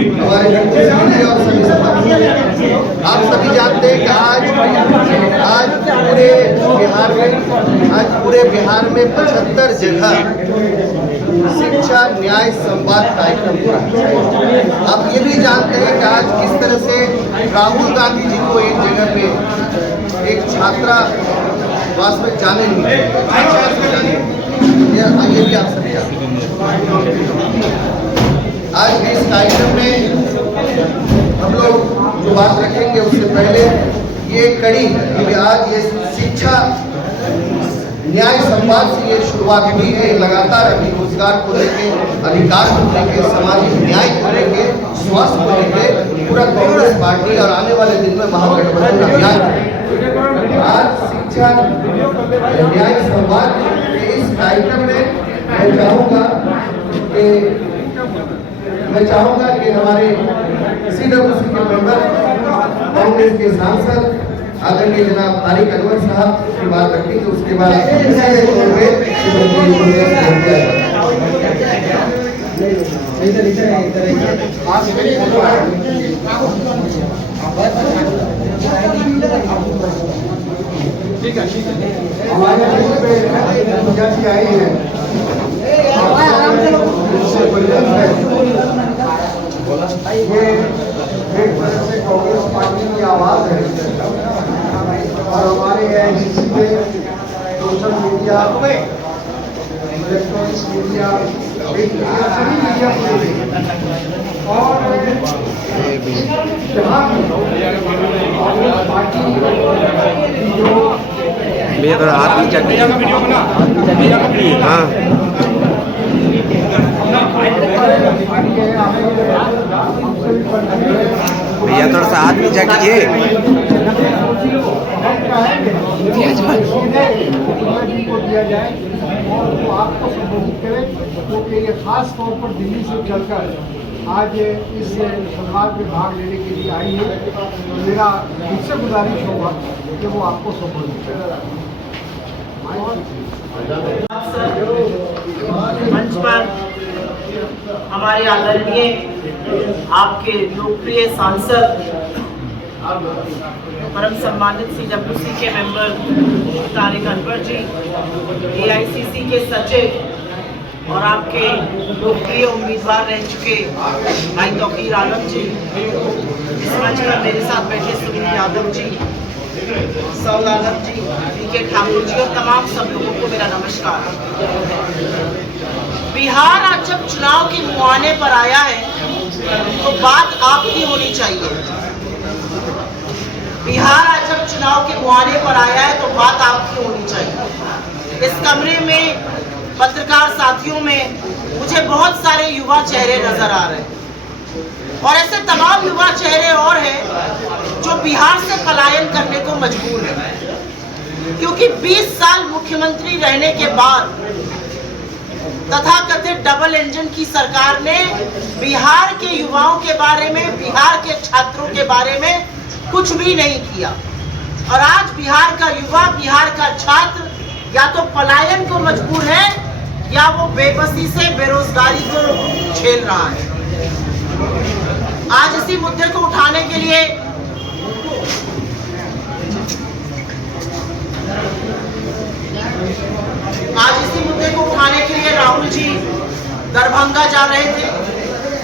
हमारे और सभी आप सभी जानते हैं कि आज पूरे बिहार में 75 जगह शिक्षा न्याय संवाद कार्यक्रम हुआ। आप ये भी जानते हैं कि आज किस तरह से राहुल गांधी जी को एक जगह पे एक छात्रावास में जाने नहीं, ये भी आप सभी जानते हैं। आज के इस कार्यक्रम में हम लोग जो बात रखेंगे उससे पहले ये कड़ी है कि आज ये शिक्षा न्याय संवाद से ये शुरुआत हुई है। लगातार अभी रोजगार को लेके, अधिकार को लेके, सामाजिक न्याय को लेके, स्वास्थ्य को लेके पूरा कांग्रेस पार्टी और आने वाले दिन में महागठबंधन अभियान है। आज शिक्षा न्याय संवाद के इस कार्यक्रम में मैं चाहूंगा कि हमारे CWC के मेंबर, कांग्रेस के सांसद आदरणीय जनाब तारिक अनवर साहब की बात रखेंगे, उसके बाद हमारे आई है ये एक तरह से कांग्रेस पार्टी की आवाज है और हमारे AICC पे सोशल मीडिया, इलेक्ट्रॉनिक्स मीडिया, सभी मीडिया और जहाँ कांग्रेस पार्टी जो भैया हाथ में चल हाँ भैया थोड़ा सा हाथ नीचे कीजिए। दिया जाए और वो आपको संबोधित करे, क्योंकि ये खास तौर पर दिल्ली से चलकर आज इस संवाद में भाग लेने के लिए आई है। तो मेरा मुझसे गुजारिश होगा कि वो आपको संबोधित करे। मंच पर हमारे आदरणीय आपके लोकप्रिय सांसद परम सम्मानित CWC के मेंबर तारिक अनवर जी, AICC के सचिव और आपके लोकप्रिय उम्मीदवार रह चुके भाई तौकीर आलम जी, इस मंच पर मेरे साथ बैठे सुनील यादव जी, सऊद आलम जी, DK ठाकुर जी और तमाम सब लोगों को मेरा नमस्कार। बिहार आज जब चुनाव के मुहाने पर आया है तो बात आपकी होनी चाहिए। बिहार आज जब चुनाव के मुहाने पर आया है तो बात आपकी होनी चाहिए। इस कमरे में पत्रकार साथियों में मुझे बहुत सारे युवा चेहरे नजर आ रहे हैं और ऐसे तमाम युवा चेहरे और हैं जो बिहार से पलायन करने को मजबूर हैं, क्योंकि 20 साल मुख्यमंत्री रहने के बाद तथाकथित डबल इंजन की सरकार ने बिहार के युवाओं के बारे में, बिहार के छात्रों के बारे में कुछ भी नहीं किया। और आज बिहार का युवा, बिहार का छात्र या तो पलायन को मजबूर है या वो बेबसी से बेरोजगारी को झेल रहा है। आज इसी मुद्दे को उठाने के लिए राहुल जी दरभंगा जा रहे थे।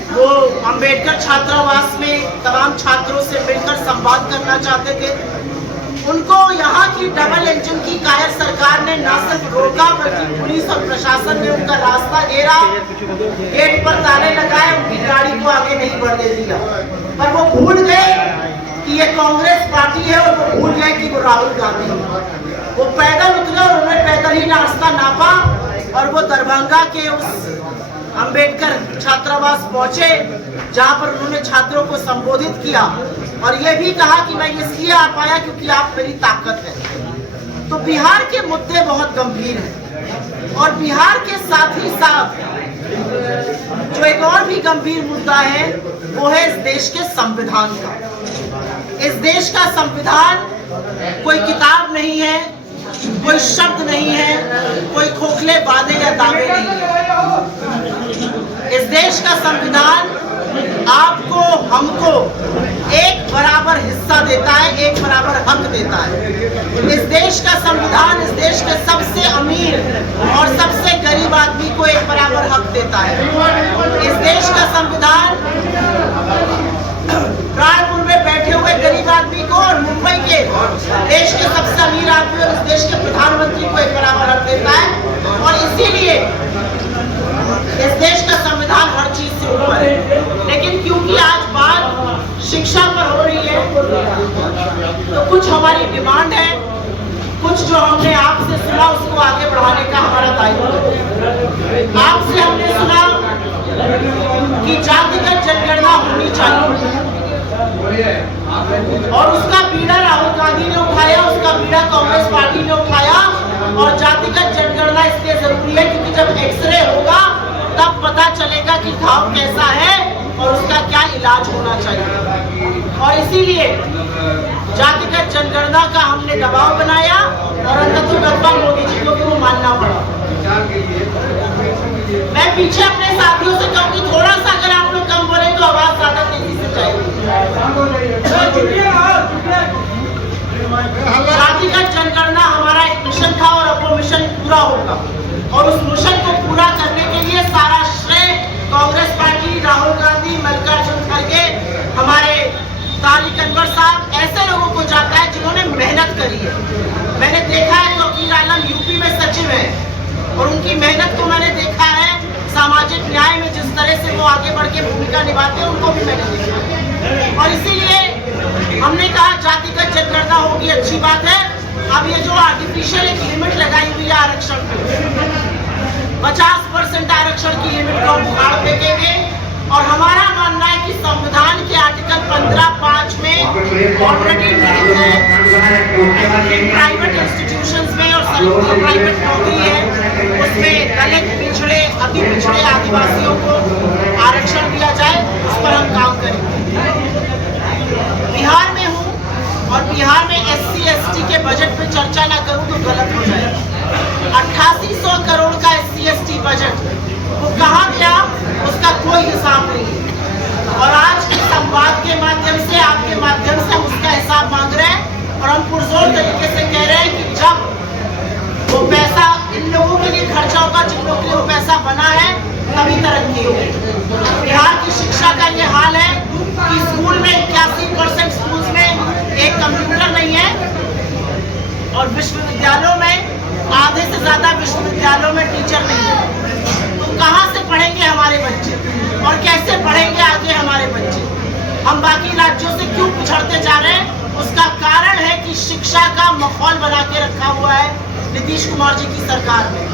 वो अंबेडकर छात्रावास में तमाम छात्रों से मिलकर संवाद करना चाहते थे। उनको यहाँ की डबल इंजन की कायर सरकार ने न सिर्फ रोका बल्कि पुलिस और प्रशासन ने उनका रास्ता घेरा, गेट पर ताले लगाए, उनकी गाड़ी को आगे नहीं बढ़ने दिया। पर वो भूल गए कि ये कांग्रेस पार्टी है और वो भूल गए कि वो राहुल गांधी है। वो पैदल उतरे और उन्हें पैदल ही रास्ता नापा और वो दरभंगा के उस अंबेडकर छात्रावास पहुंचे जहां पर उन्होंने छात्रों को संबोधित किया और ये भी कहा कि मैं इसलिए आ पाया क्योंकि आप मेरी ताकत है। तो बिहार के मुद्दे बहुत गंभीर हैं और बिहार के साथ ही साथ जो एक और भी गंभीर मुद्दा है वो है इस देश के संविधान का। इस देश का संविधान कोई किताब नहीं है, कोई शब्द नहीं है, कोई खोखले वादे या दावे नहीं है। इस देश का संविधान आपको हमको एक बराबर हिस्सा देता है, एक बराबर हक देता है। इस देश का संविधान इस देश के सबसे अमीर और सबसे गरीब आदमी को एक बराबर हक देता है। इस देश का संविधान रायपुर में बैठे हुए गरीब आदमी को और मुंबई के देश के सबसे अमीर आदमी और इस देश के प्रधानमंत्री को एक बराबर हक देता है। और इसीलिए इस देश का संविधान हर चीज से ऊपर है। लेकिन क्योंकि आज बात शिक्षा पर हो रही है तो कुछ हमारी डिमांड है, कुछ जो हमने आपसे सुना उसको आगे बढ़ाने का हमारा दायित्व है। आपसे हमने सुना कि जातिगत जनगणना होनी चाहिए और उसका बीड़ा राहुल गांधी ने उठाया, उसका बीड़ा कांग्रेस पार्टी ने उठाया। और जातिगत जनगणना इसलिए जरूरी है क्योंकि जब एक्सरे होगा तब पता चलेगा कि घाव कैसा है और उसका क्या इलाज होना चाहिए। और इसीलिए जातिगत जनगणना का हमने दबाव बनाया और अंततः मोदी जी को भी वो मानना पड़ा। मैं पीछे अपने साथियों से कहूँ कि थोड़ा सा अगर आप लोग कम बोले तो आवाज ज्यादा तेजी से जातिगत जनगणना हमारा एक मिशन था और अब वो मिशन पूरा होगा। और उस मिशन को पूरा करने के लिए सारा श्रेय कांग्रेस पार्टी, राहुल गांधी, मल्लिकार्जुन खड़गे, हमारे तारिक अनवर साहब, ऐसे लोगों को जाता है जिन्होंने मेहनत करी है। मैंने देखा है तौकीर आलम यूपी में सचिव है और उनकी मेहनत को मैंने देखा है। सामाजिक न्याय में जिस तरह से वो आगे बढ़ के भूमिका निभाते हैं उनको भी मैंने देखा है। और इसीलिए हमने कहा जातिगत जनगणना होगी, अच्छी बात है। अब ये जो आर्टिफिशियल एक लिमिट लगाई हुई है आरक्षण को, 50% आरक्षण की लिमिट को उखाड़ फेंकेंगे। और हमारा मानना है कि संविधान के आर्टिकल 15(5) में ऑलरेडी प्राइवेट इंस्टीट्यूशंस में और प्राइवेट नौकरी है उसमें दलित, पिछड़े, अति पिछड़े आदिवासियों को आरक्षण दिया जाए, उस पर हम काम करेंगे। बिहार में हूँ और बिहार में SC/ST के बजट पे चर्चा ना करूँ तो गलत हो जाएगा। 8800 करोड़ का SC/ST बजट वो कहाँ गया उसका कोई हिसाब नहीं है। और आज के संवाद के माध्यम से, आपके माध्यम से हम उसका हिसाब मांग रहे हैं और हम पुरजोर तरीके से कह रहे हैं कि जब वो पैसा इन लोगों के लिए खर्चा होगा जिन लोगों के लिए वो पैसा बना है तभी तरक्की होगी। बिहार की शिक्षा का ये हाल है कि स्कूल में 81% स्कूल में एक कंप्यूटर नहीं है और विश्वविद्यालयों में आधे से ज्यादा विश्वविद्यालयों में टीचर नहीं है। तो कहाँ से पढ़ेंगे हमारे बच्चे और कैसे पढ़ेंगे आगे हमारे बच्चे? हम बाकी राज्यों से क्यों पिछड़ते जा रहे हैं? उसका कारण है कि शिक्षा का माहौल बना के रखा हुआ है नीतीश कुमार जी की सरकार में।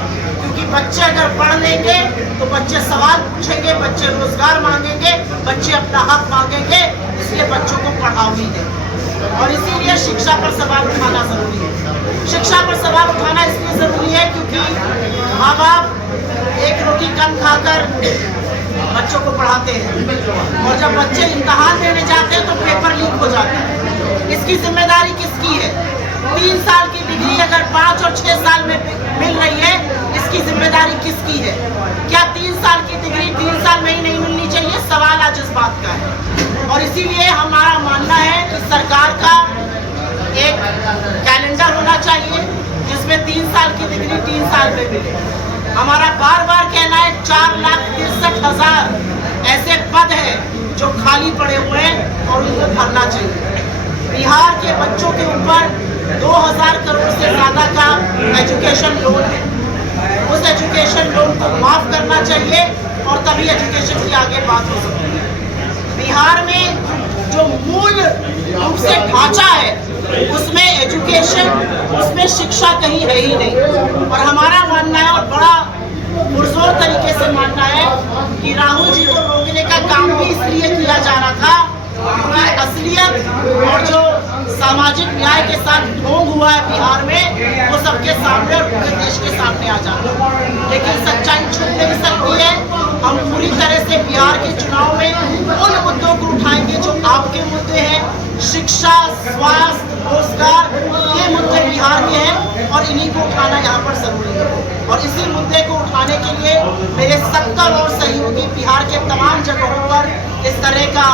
क्योंकि बच्चे अगर पढ़ लेंगे तो बच्चे सवाल पूछेंगे, बच्चे रोजगार मांगेंगे, बच्चे अपना हक मांगेंगे, इसलिए बच्चों को पढ़ाओ ही दें। और इसीलिए शिक्षा पर सवाल उठाना जरूरी है। शिक्षा पर सवाल उठाना इसलिए जरूरी है क्योंकि माँ बाप एक रोटी कम खाकर बच्चों को पढ़ाते हैं और जब बच्चे इम्तहान देने जाते हैं तो पेपर लीक हो जाता है। इसकी जिम्मेदारी किसकी है? 3 साल की डिग्री अगर 5 और 6 साल में मिल रही है, इसकी जिम्मेदारी किसकी है? क्या 3 साल की डिग्री 3 साल में ही नहीं मिलनी चाहिए? सवाल आज इस बात का है। और इसीलिए हमारा मानना है कि सरकार का एक कैलेंडर होना चाहिए जिसमें 3 साल की डिग्री 3 साल में मिले। हमारा बार बार कहना है 4,63,000 ऐसे पद हैं जो खाली पड़े हुए हैं और उनको भरना चाहिए। बिहार के बच्चों के ऊपर 2000 करोड़ से ज्यादा का एजुकेशन लोन है। उस एजुकेशन लोन को माफ करना चाहिए और तभी एजुकेशन की आगे बात हो सकती है। बिहार में जो मूल रूप से ढांचा है उसमें एजुकेशन, उसमें शिक्षा कहीं है ही नहीं। और हमारा मानना है और बड़ा पुरजोर तरीके से मानना है कि राहुल जी को रोकने का काम भी इसलिए किया जा रहा था क्योंकि असलियत और जो सामाजिक न्याय के साथ ढोंग हुआ है बिहार में वो सबके सामने और पूरे देश के सामने आ जाता है। लेकिन सच्चाई छुप नहीं सकती है। हम पूरी तरह से बिहार के चुनाव में उन मुद्दों को उठाएंगे जो आपके मुद्दे हैं, शिक्षा, स्वास्थ्य, रोजगार, ये मुद्दे बिहार के हैं और इन्हीं को उठाना यहाँ पर जरूरी है। और इसी मुद्दे को उठाने के लिए मेरे 70 और सहयोगी बिहार के तमाम जगहों पर इस तरह का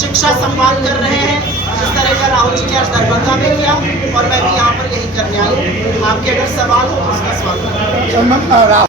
शिक्षा संवाद कर रहे हैं, जिस तरह का राहुल जी ने आज दरभंगा में किया, और मैं भी यहाँ पर यही करने आई हूँ। आपके अगर सवाल हो तो उसका स्वागत।